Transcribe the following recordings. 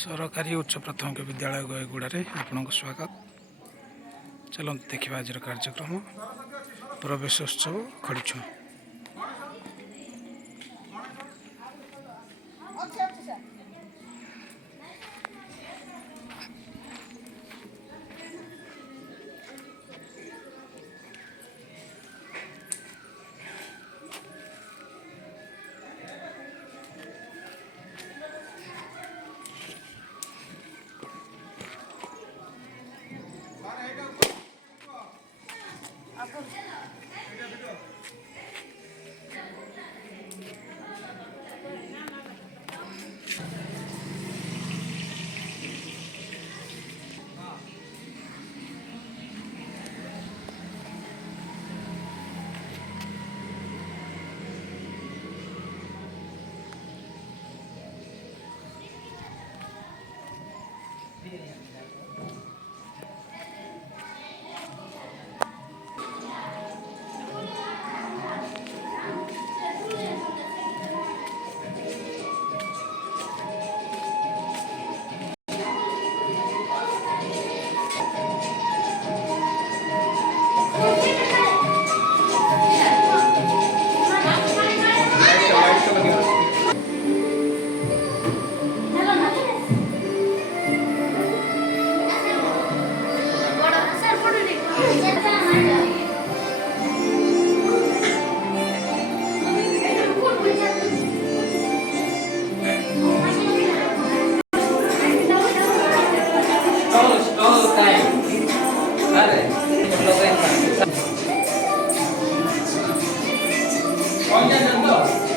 सरकारी उच्च प्राथमिक विद्यालय गयगुड़े आपन स्वागत। चलते देखा आज कार्यक्रम प्रवेशोत्सव खड़ीछुआ।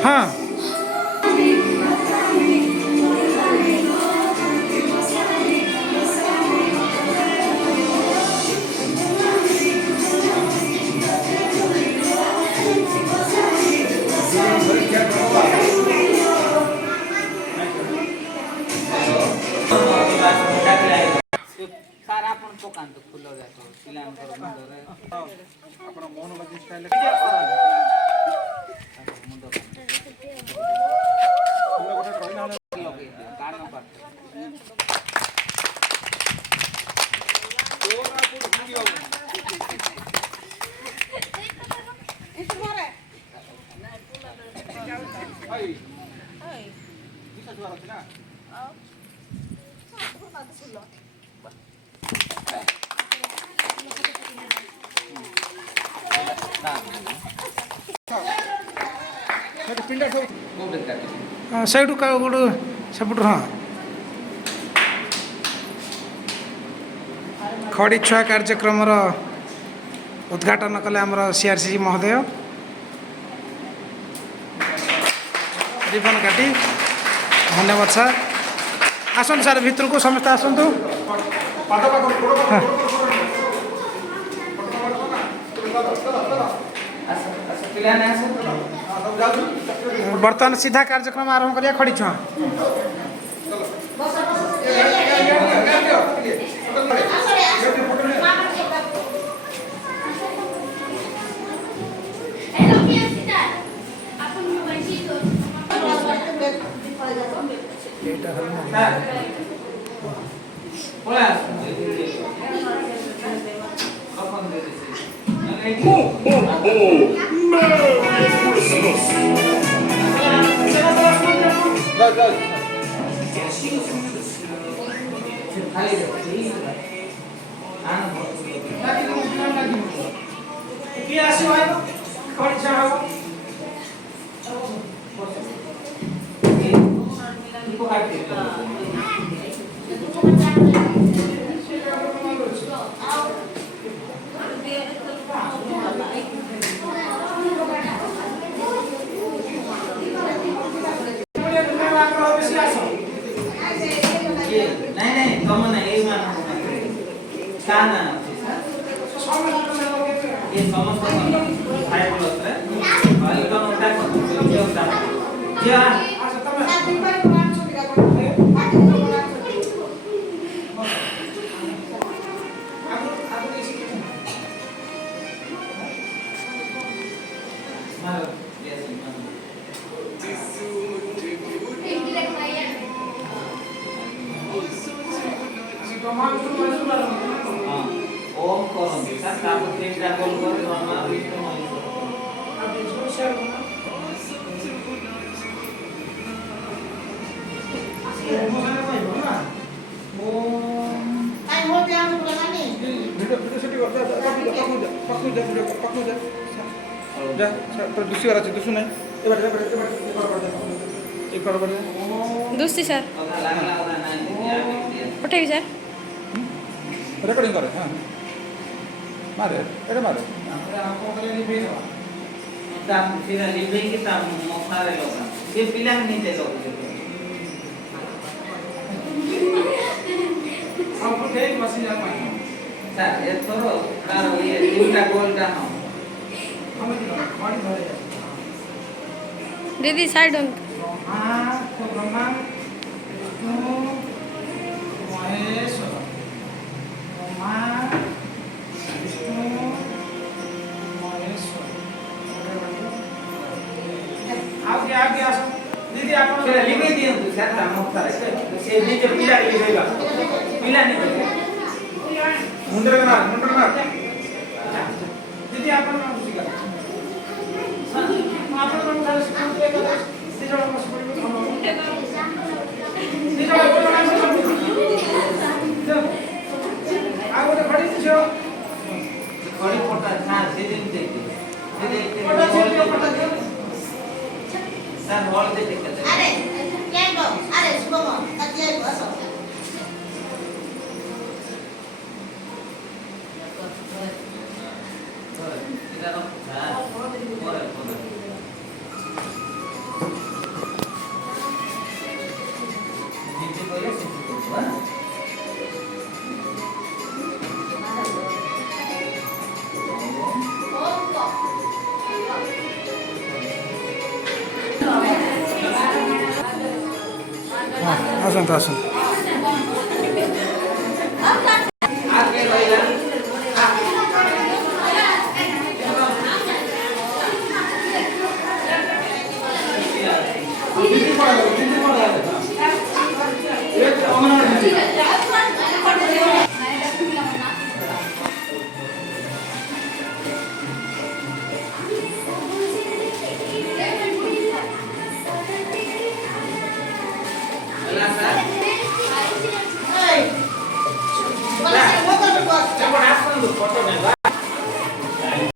हाँ सारा आपण पकांत फुल जातो पिलांकर मुंडरे आपण मोहन मध्ये स्टाईल मुंड फुल गोटे ट्रॉली नाले लगे गाना पाट तोरा पुर हिंदी हो इस मारे हाय हाय किसा जुआ रखना फुल सैठू का गोटे सेपट हाँ खड़ी छुआ कार्यक्रम उद्घाटन कले आमर सीआरसी महोदय रिबन काटी धन्यवाद सर। आसतु सर भितर को समस्त आसतु। बर्तमान सीधा कार्यक्रम आरंभ करिया खड़ी छुआ। ହଁ ଓମ୍ କରନ୍ତୁ ସାର୍ ତାପରେ ତିନିଟା ଗୋଲ କରି ବ୍ରହ୍ମା ବିଷ୍ଣୁ ମହେଶ୍ୱର दोस्ती सर କଥା ଲାଗଲା କଥା ନାହିଁ पठेबी सर ରେକର୍ଡିଂ କରେ ହଁ ମାରେ ଏଇଟା ମାରେ ତା ସେଟା ଲିଭେଇକି ତା ମଥାରେ ଲଗା ସେ ପିଲାଙ୍କୁ ନିଜେ ଲଗେଇବେ ସାର୍ ଏଥର ତାର ଇଏ ତିନିଟା ଗୋଲଟା ହଁ दीदी साइड हों ब्रह्मा विष्णु महेश्वर ब्रह्मा विष्णु महेश्वर आगे आसो दीदी आप ସେଟା ଲିଭେଇ ଦିଅନ୍ତୁ ସାର୍ ତା ମଥାରେ ସେ ନିଜ ପିଲା ଲିଭେଇବା ପିଲା ନିଭେଇବେ ମୁଣ୍ଡରେ ମାର दीदी आप ଖଡ଼ି ପଟା ସାର୍ ସେ ଯେମିତି ସାର୍ ହଳଦୀ ଟିକେ अरे क्या गो अरे शुभम अजय बस आसतु आसतु आगे ରହିଲା ହେଲା ସାର୍ बोला वो कर बस ଆପଣ ଆସନ୍ତୁ ଫଟୋ